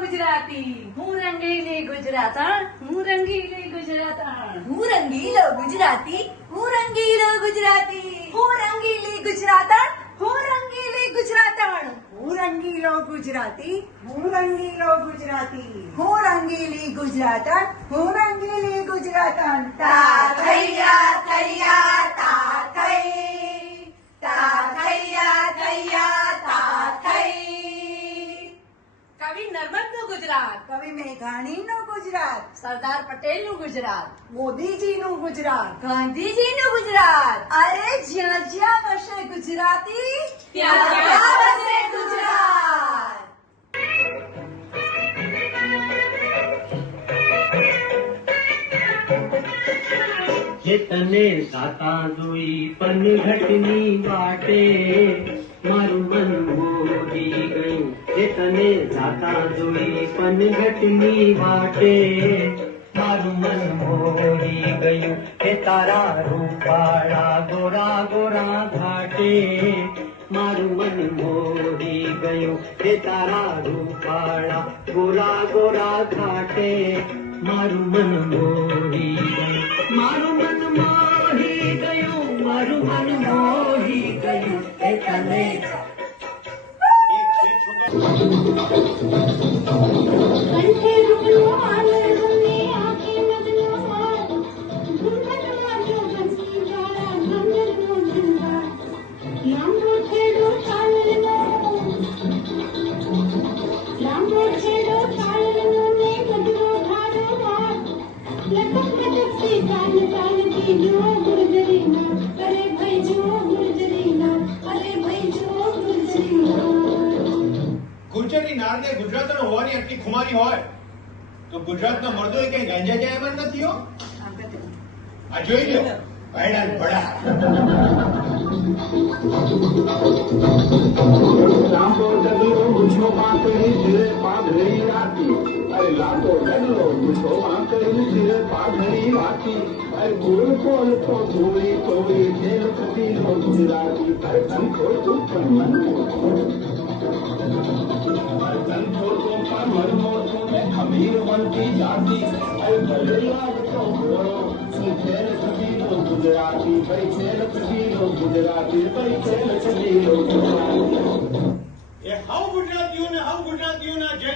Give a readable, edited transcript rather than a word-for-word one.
ગુજરાતી, હું રંગીલી ગુજરાતણ, હું રંગીલી ગુજરાતણ, હું રંગીલો ગુજરાતી, હું રંગીલો ગુજરાતી, હું રંગીલી ગુજરાતણ, હું રંગીલી ગુજરાતણ, હું રંગીલો ગુજરાતી, હું રંગીલો ગુજરાતી, હું રંગીલી ગુજરાતણ, હું રંગીલી ગુજરાતણ. તા થૈયા થૈયા તા થઈ, તા થૈયા થૈયા તા થઈ. કવિ નર્મદનું ગુજરાત, કવિ મેઘાણીનું ગુજરાત, સરદાર પટેલનું ગુજરાત, મોદીજીનું ગુજરાત, ગાંધીજીનું ગુજરાત. અરે જ્યાં જ્યાં વસે ગુજરાતી ત્યાં ત્યાં વસે ગુજરાત. તને સાતા જોઈ પનઘટની વાટે મારું મન મોહી ગયું. તને સાતા જોઈ પનઘટની વાટે મારું મન મોહી ગયું. તારા રૂપાળા ગોરા ગોરા ઘાટે મારું મન મોહી ગયું. તારા રૂપાળા ગોરા ગોરા ઘાટે મારું મન મોહી ગયું. મારું મન મોહી ગયું, મારું મન મોહી ગયું. તને कंठे रुपलो आनंद में आंखें लगलो घूंघटમાં જો બંસી વાળા ઘંટનો ઝંડા લાંબો છેડો ચાલનો ને ગજરો ધારો વાત લટક લટકતી કાન કાનથી જો ગુર્જરીના અરે ભાઈ જો ગુર્જરીના અરે ભાઈ જો ગુર્જરીના. ગુર્જરની નારને ગુજરાતનો હોવાની આટલી ખુમારી હોય તો ગુજરાતના મર્દો એ કઈ ગાંજા જાય એમ નથી હો. આ જોઈ લો ભાઈડા ભડા. લાંબો ડગલો મૂછો પાંકડી ધીરે પાઘડી રાખી. અરે લાંબો ડગલો મૂછો પાંકડી ધીરે પાઘડી રાખી. અરે ગોળ ગોળ તો ધોળી ધોળી જેલ થતી લો ગુજરાતી. અરે કંઠો તું પણ કંઠો તો પણ મનમોઠું ને અમીર બનતી જાતી. અરે ભલેલા તો ઘોડો જેલ થતી લો ગુજરાતી. ભાઈ જેલ થતી લો ગુજરાતી. ભાઈ જેલ થતી લો ગુજરાતી. એ હાવ ગુજરાતીઓના જય